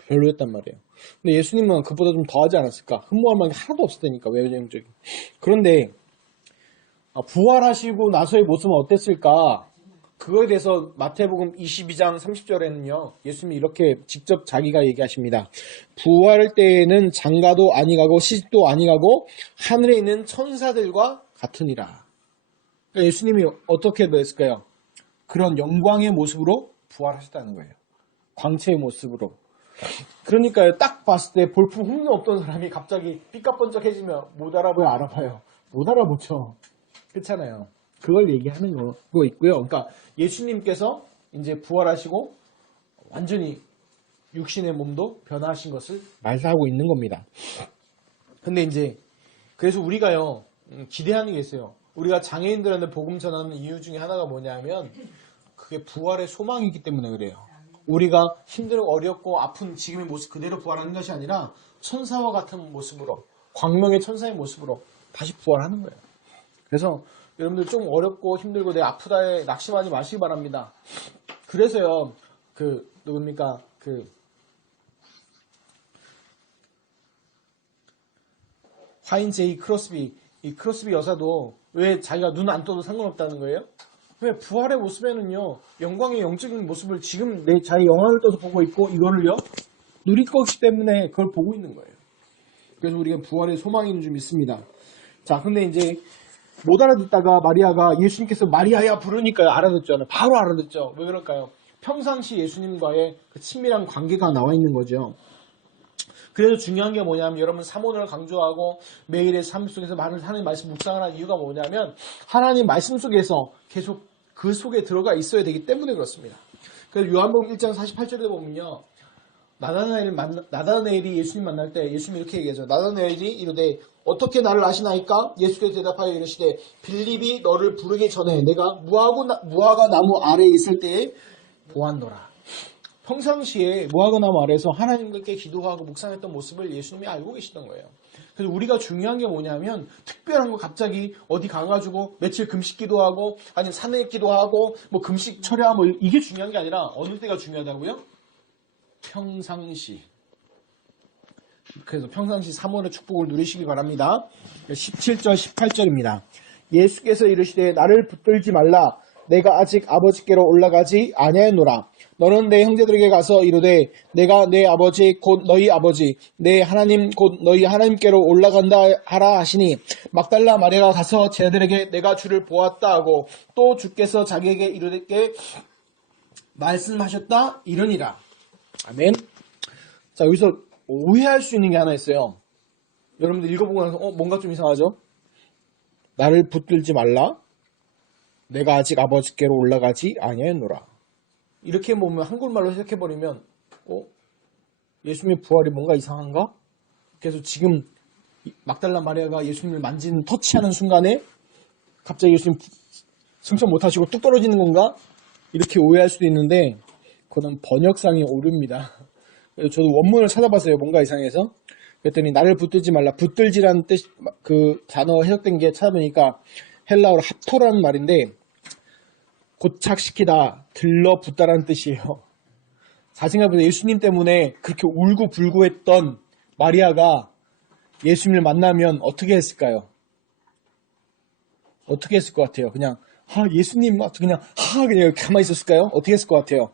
별로였단 말이에요. 근데 예수님은 그보다 좀 더하지 않았을까? 흠모할 만한 게 하나도 없을 테니까, 외형적인. 그런데 부활하시고 나서의 모습은 어땠을까? 그거에 대해서 마태복음 22장 30절에는요. 예수님이 이렇게 직접 자기가 얘기하십니다. 부활할 때에는 장가도 아니가고 시집도 아니가고 하늘에 있는 천사들과 같으니라. 그러니까 예수님이 어떻게 됐을까요? 그런 영광의 모습으로 부활하셨다는 거예요. 광채의 모습으로. 그러니까요. 딱 봤을 때 볼품 흠도 없던 사람이 갑자기 삐까번쩍해지면 못 알아봐요. 못 알아보죠. 그렇잖아요. 그걸 얘기하는 거 있고요. 그러니까 예수님께서 이제 부활하시고 완전히 육신의 몸도 변화하신 것을 말하고 있는 겁니다. 근데 이제 그래서 우리가요 기대하는 게 있어요. 우리가 장애인들한테 복음 전하는 이유 중에 하나가 뭐냐면 그게 부활의 소망이기 때문에 그래요. 우리가 힘들고 어렵고 아픈 지금의 모습 그대로 부활하는 것이 아니라 천사와 같은 모습으로 광명의 천사의 모습으로 다시 부활하는 거예요. 그래서 여러분들 좀 어렵고 힘들고 내 아프다에 낙심하지 마시기 바랍니다. 그래서요 누굽니까 화인 제이 크로스비 이 크로스비 여사도 왜 자기가 눈 안 떠도 상관없다는 거예요? 왜 부활의 모습에는요 영광의 영적인 모습을 지금 내 자기 영화를 떠서 보고 있고 이거를요 누릴 것이기 때문에 그걸 보고 있는 거예요. 그래서 우리가 부활의 소망이 있는 줄 믿습니다. 자, 근데 이제 못 알아듣다가 마리아가 예수님께서 마리아야 부르니까 알아듣잖아요. 바로 알아듣죠. 왜 그럴까요? 평상시 예수님과의 그 친밀한 관계가 나와 있는 거죠. 그래서 중요한 게 뭐냐면 여러분 사모를 강조하고 매일의 삶 속에서 하나님 말씀 묵상을 하는 이유가 뭐냐면 하나님 말씀 속에서 계속 그 속에 들어가 있어야 되기 때문에 그렇습니다. 그래서 요한복음 1장 48절에 보면요. 나다나엘이 예수님 만날 때 예수님이 이렇게 얘기하죠. 나다나엘이 이르되 어떻게 나를 아시나이까? 예수께서 대답하여 이르시되 빌립이 너를 부르기 전에 내가 무화과 나무 아래에 있을 때에 보았노라. 평상시에 무화과 나무 아래에서 하나님께 기도하고 묵상했던 모습을 예수님이 알고 계시던 거예요. 그래서 우리가 중요한 게 뭐냐면 특별한 거 갑자기 어디 가가지고 며칠 금식 기도하고 아니면 산에 기도하고 뭐 금식 철야 이게 중요한 게 아니라 어느 때가 중요하다고요? 평상시. 그래서 평상시 사모의 축복을 누리시기 바랍니다. 17절 18절입니다. 예수께서 이르시되 나를 붙들지 말라. 내가 아직 아버지께로 올라가지 아니하노라. 너는 내 형제들에게 가서 이르되 내가 내 아버지 곧 너희 아버지 내 하나님 곧 너희 하나님께로 올라간다 하라 하시니 막달라 마리아가 가서 제자들에게 내가 주를 보았다 하고 또 주께서 자기에게 이르되 말씀하셨다 이르니라. 아멘. 자, 여기서 오해할 수 있는 게 하나 있어요. 여러분들 읽어보고 나서 뭔가 좀 이상하죠? 나를 붙들지 말라. 내가 아직 아버지께로 올라가지 아니하노라. 이렇게 보면 한국말로 해석해버리면 예수님의 부활이 뭔가 이상한가? 그래서 지금 막달라 마리아가 예수님을 만지는 터치하는 순간에 갑자기 예수님 승천 못하시고 뚝 떨어지는 건가? 이렇게 오해할 수도 있는데 그건 번역상이 오릅니다. 저도 원문을 찾아봤어요. 뭔가 이상해서. 그랬더니 나를 붙들지 말라. 붙들지라는 뜻, 그 단어 해석된 게 찾아보니까 헬라어로 합토라는 말인데 고착시키다, 들러붙다라는 뜻이에요. 자신감보다 예수님 때문에 그렇게 울고불고 했던 마리아가 예수님을 만나면 어떻게 했을까요? 어떻게 했을 것 같아요? 그냥 예수님 그냥 가만히 있었을까요? 어떻게 했을 것 같아요?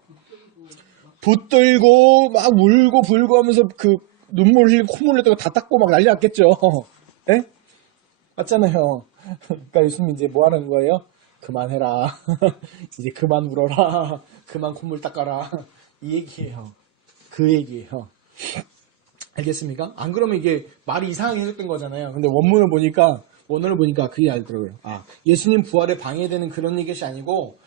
붙들고 막 울고 불고 하면서 그 눈물 흘리고 콧물 흘리고 다 닦고 막 난리 났겠죠. 예? 맞잖아요. 그러니까 예수님 이제 뭐 하는 거예요? 그만해라. 이제 그만 울어라. 그만 콧물 닦아라. 이 얘기예요. 그 얘기예요. 알겠습니까? 안 그러면 이게 말이 이상하게 해석된 거잖아요. 근데 원문을 보니까 그게 알더라고요. 예수님 부활에 방해되는 그런 얘기가 아니고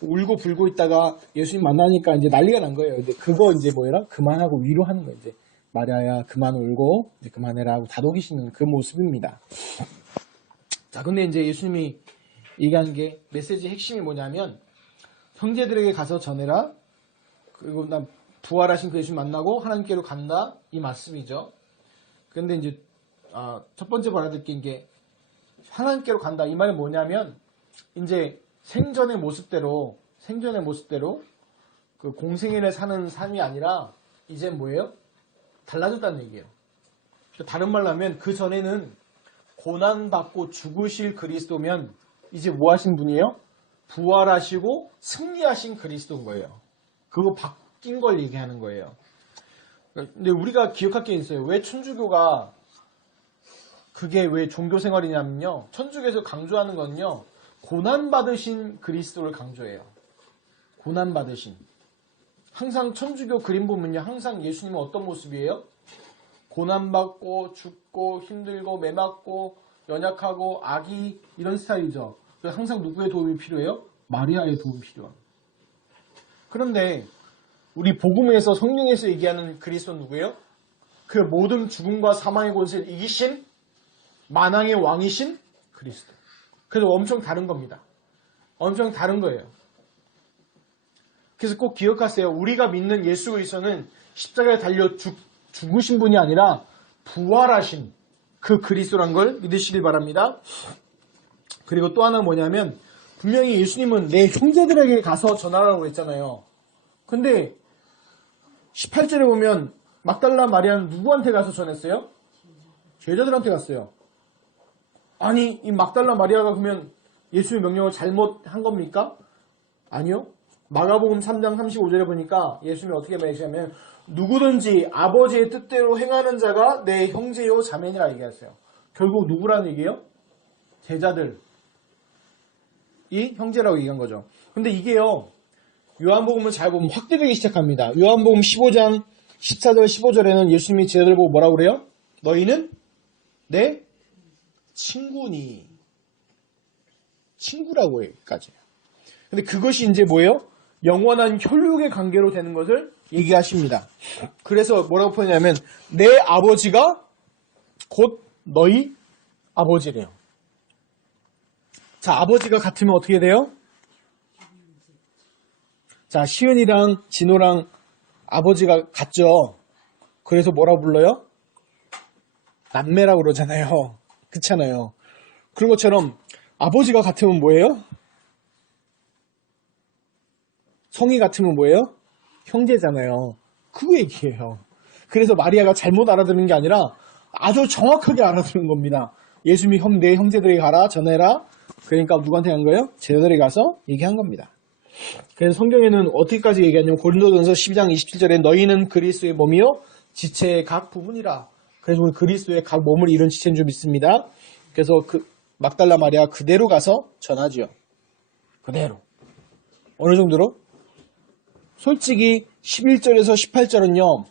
울고 불고 있다가 예수님 만나니까 이제 난리가 난 거예요. 근데 그거 이제 그만하고 위로하는 거예요. 이제 마리아야 그만 울고 이제 그만해라 하고 다독이시는 그 모습입니다. 자, 근데 이제 예수님이 얘기하는 게 메시지 핵심이 뭐냐면 형제들에게 가서 전해라. 그리고 난 부활하신 그 예수님 만나고 하나님께로 간다. 이 말씀이죠. 그런데 이제 첫 번째 알아들 게 하나님께로 간다. 이 말은 뭐냐면 이제 생전의 모습대로 그 공생애를 사는 삶이 아니라 이제 뭐예요? 달라졌다는 얘기예요. 다른 말로 하면 그 전에는 고난받고 죽으실 그리스도면 이제 뭐 하신 분이에요? 부활하시고 승리하신 그리스도인 거예요. 그거 바뀐 걸 얘기하는 거예요. 근데 우리가 기억할 게 있어요. 왜 천주교가 그게 왜 종교 생활이냐면요. 천주교에서 강조하는 건요. 고난받으신 그리스도를 강조해요. 고난받으신. 항상 천주교 그림 보면요. 항상 예수님은 어떤 모습이에요? 고난받고 죽고 힘들고 매맞고 연약하고 악이 이런 스타일이죠. 그래서 항상 누구의 도움이 필요해요? 마리아의 도움이 필요합니다. 그런데 우리 복음에서 성경에서 얘기하는 그리스도는 누구예요? 그 모든 죽음과 사망의 권세를 이기신 만왕의 왕이신 그리스도. 그래서 엄청 다른 겁니다. 엄청 다른 거예요. 그래서 꼭 기억하세요. 우리가 믿는 예수 그리스도는 십자가에 달려 죽으신 분이 아니라 부활하신 그 그리스도란 걸 믿으시길 바랍니다. 그리고 또 하나 뭐냐면 분명히 예수님은 내 형제들에게 가서 전하라고 했잖아요. 근데 18절에 보면 막달라 마리아는 누구한테 가서 전했어요? 제자들한테 갔어요. 아니 이 막달라 마리아가 그러면 예수의 명령을 잘못한 겁니까? 아니요. 마가복음 3장 35절에 보니까 예수님이 어떻게 말하시냐면 누구든지 아버지의 뜻대로 행하는 자가 내 형제요 자매니라 얘기하세요. 결국 누구라는 얘기예요? 제자들이 형제라고 얘기한 거죠. 근데 이게요. 요한복음을 잘 보면 확대되기 시작합니다. 요한복음 15장 14절 15절에는 예수님이 제자들 보고 뭐라고 그래요? 너희는 내 친구니. 친구라고 여기까지. 근데 그것이 이제 뭐예요? 영원한 혈육의 관계로 되는 것을 얘기하십니다. 그래서 뭐라고 표현하냐면 내 아버지가 곧 너희 아버지래요. 자, 아버지가 같으면 어떻게 돼요? 자, 시은이랑 진호랑 아버지가 같죠? 그래서 뭐라고 불러요? 남매라고 그러잖아요. 그렇잖아요. 그런 것처럼 아버지가 같으면 뭐예요? 성이 같으면 뭐예요? 형제잖아요. 그 얘기예요. 그래서 마리아가 잘못 알아듣는 게 아니라 아주 정확하게 알아듣는 겁니다. 예수님이 내 형제들에게 가라, 전해라. 그러니까 누구한테 간 거예요? 제자들에게 가서 얘기한 겁니다. 그래서 성경에는 어떻게까지 얘기하냐면 고린도전서 12장 27절에 너희는 그리스도의 몸이요 지체의 각 부분이라. 그래서 우리 그리스도의 각 몸을 이룬 지체인 줄 믿습니다. 그래서 그 막달라 마리아 그대로 가서 전하지요. 그대로. 어느 정도로? 솔직히 11절에서 18절은요.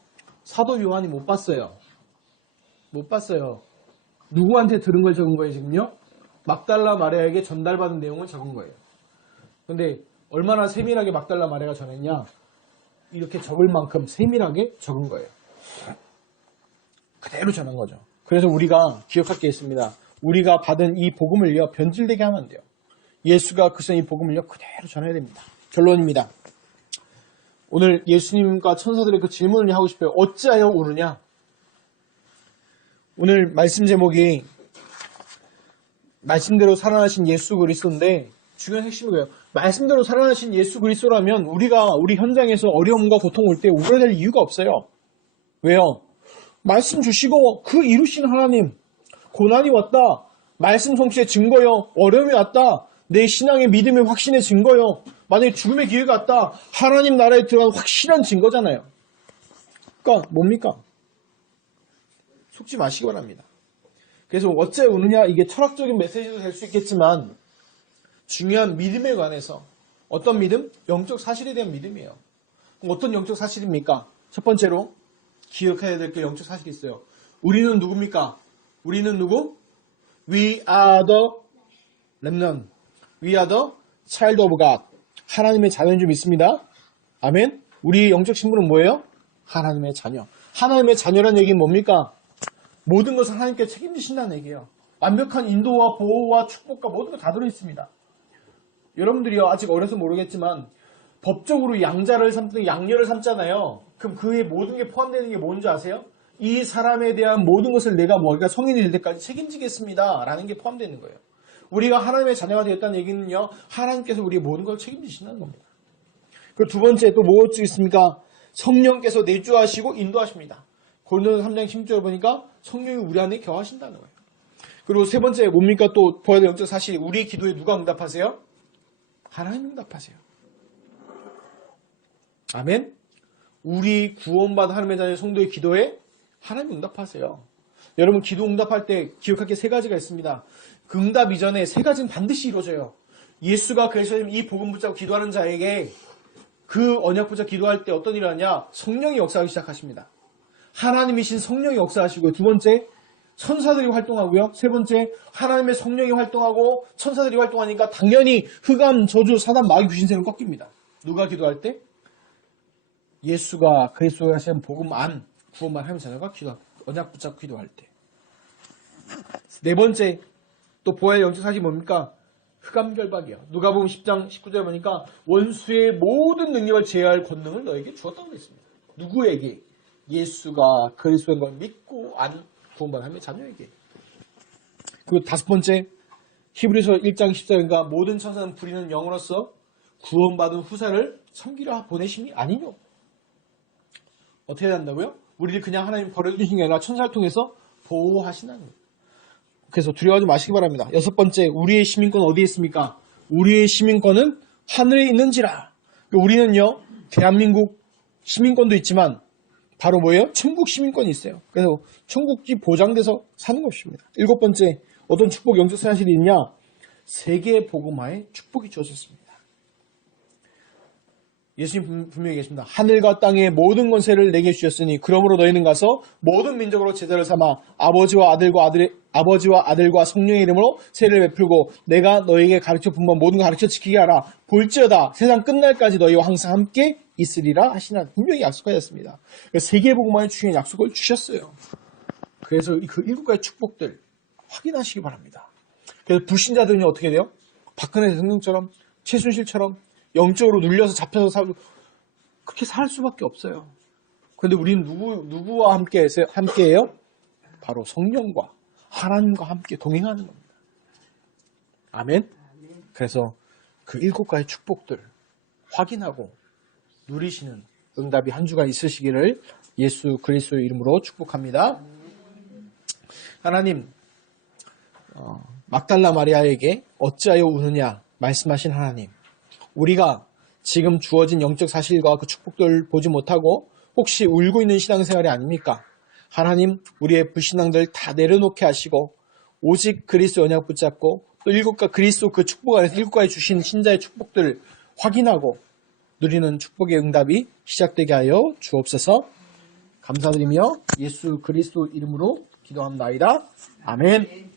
사도 요한이 못 봤어요. 못 봤어요. 누구한테 들은 걸 적은 거예요 지금요? 막달라 마리아에게 전달받은 내용을 적은 거예요. 근데 얼마나 세밀하게 막달라 마리아가 전했냐? 이렇게 적을 만큼 세밀하게 적은 거예요. 그대로 전한 거죠. 그래서 우리가 기억할 게 있습니다. 우리가 받은 이 복음을요 변질되게 하면 안 돼요. 예수가 그 이 복음을요 그대로 전해야 됩니다. 결론입니다. 오늘 예수님과 천사들의 그 질문을 하고 싶어요. 어찌하여 오느냐? 오늘 말씀 제목이 말씀대로 살아나신 예수 그리스도인데 중요한 핵심이 뭐예요? 말씀대로 살아나신 예수 그리스도라면 우리가 우리 현장에서 어려움과 고통 올 때 우려될 이유가 없어요. 왜요? 말씀 주시고 그 이루신 하나님, 고난이 왔다. 말씀 성취의 증거요. 어려움이 왔다. 내 신앙의 믿음의 확신의 증거요. 만약에 죽음의 기회가 왔다. 하나님 나라에 들어간 확실한 증거잖아요. 그러니까 뭡니까? 속지 마시기 바랍니다. 그래서 어째 오느냐 이게 철학적인 메시지도 될 수 있겠지만 중요한 믿음에 관해서 어떤 믿음? 영적 사실에 대한 믿음이에요. 그럼 어떤 영적 사실입니까? 첫 번째로 기억해야 될 게 영적 사실이 있어요. 우리는 누굽니까? 우리는 누구? We are the remnant. We are the child of God. 하나님의 자녀인 줄 믿습니다. 아멘. 우리 영적 신분은 뭐예요? 하나님의 자녀. 하나님의 자녀라는 얘기는 뭡니까? 모든 것을 하나님께 책임지신다는 얘기예요. 완벽한 인도와 보호와 축복과 모든 것 다 들어있습니다. 여러분들이요, 아직 어려서 모르겠지만 법적으로 양자를 삼든 양녀를 삼잖아요. 그럼 그의 모든 게 포함되는 게 뭔지 아세요? 이 사람에 대한 모든 것을 내가 뭐가 성인이 될 때까지 책임지겠습니다 라는 게 포함되는 거예요. 우리가 하나님의 자녀가 되었다는 얘기는요, 하나님께서 우리의 모든 걸 책임지신다는 겁니다. 그리고 두 번째 또 뭐가 있습니까? 성령께서 내주하시고 인도하십니다. 고린도서 3장 16절에 보니까 성령이 우리 안에 거하신다는 거예요. 그리고 세 번째 뭡니까? 또 보아야 될 영적 사실이 우리 기도에 누가 응답하세요? 하나님 응답하세요. 아멘. 우리 구원받은 하나님의 자녀 성도의 기도에 하나님 응답하세요. 여러분 기도 응답할 때 기억할 게 세 가지가 있습니다. 그 응답 이전에 세 가지는 반드시 이루어져요. 예수가 그리스도님 이 복음 붙잡고 기도하는 자에게 그 언약 붙잡고 기도할 때 어떤 일이 하냐? 성령이 역사하기 시작하십니다. 하나님이신 성령이 역사하시고요. 두 번째 천사들이 활동하고요. 세 번째 하나님의 성령이 활동하고 천사들이 활동하니까 당연히 흑암, 저주, 사단, 마귀, 귀신세는 꺾입니다. 누가 기도할 때? 예수가 그리스도가 하신 복음 안 구원만 하는 자녀가 언약 붙잡고 기도할 때. 네 번째 또 보아야 영적 사실이 뭡니까? 흑암 결박이요. 누가복음 10장 19절에 보니까 원수의 모든 능력을 제어할 권능을 너에게 주었다고 했습니다. 누구에게? 예수가 그리스도인 걸 믿고 안 구원받은 하나님의 자녀에게. 그리고 다섯 번째 히브리서 1장 14절인가 모든 천사는 부리는 영으로서 구원받은 후사를 섬기려 보내심이 아니뇨. 어떻게 한다고요? 우리를 그냥 하나님 버려두신 게 아니라 천사를 통해서 보호하시나는 거예요. 그래서 두려워하지 마시기 바랍니다. 여섯 번째, 우리의 시민권은 어디에 있습니까? 우리의 시민권은 하늘에 있는지라. 우리는요, 대한민국 시민권도 있지만 바로 뭐예요? 천국 시민권이 있어요. 그래서 천국이 보장돼서 사는 것입니다. 일곱 번째, 어떤 축복 영적 사실이 있냐? 세계 복음화의 축복이 주어졌습니다. 예수님 분명히 계십니다. 하늘과 땅의 모든 권세를 내게 주셨으니 그러므로 너희는 가서 모든 민족으로 제자를 삼아 아버지와 아들과 성령의 이름으로 세례를 베풀고 내가 너희에게 가르쳐 본 바 모든 걸 가르쳐 지키게 하라. 볼지어다 세상 끝날까지 너희와 항상 함께 있으리라 하시나 분명히 약속하셨습니다. 세계복음화의 중요한 약속을 주셨어요. 그래서 그 일곱 가지 축복들 확인하시기 바랍니다. 그래서 불신자들은 어떻게 돼요? 박근혜 대통령처럼 최순실처럼 영적으로 눌려서 잡혀서 살고 그렇게 살 수밖에 없어요. 그런데 우리는 누구와 함께해요? 바로 성령과 하나님과 함께 동행하는 겁니다. 아멘. 그래서 그 일곱 가지 축복들 확인하고 누리시는 응답이 한 주간 있으시기를 예수 그리스도의 이름으로 축복합니다. 하나님, 막달라 마리아에게 어찌하여 우느냐 말씀하신 하나님, 우리가 지금 주어진 영적 사실과 그 축복들을 보지 못하고 혹시 울고 있는 신앙생활이 아닙니까? 하나님, 우리의 불신앙들 다 내려놓게 하시고 오직 그리스도 언약 붙잡고 또 그리스도 그 축복 안에서 일곱 가지 주신 신자의 축복들을 확인하고 누리는 축복의 응답이 시작되게 하여 주옵소서. 감사드리며 예수 그리스도 이름으로 기도합니다. 아멘.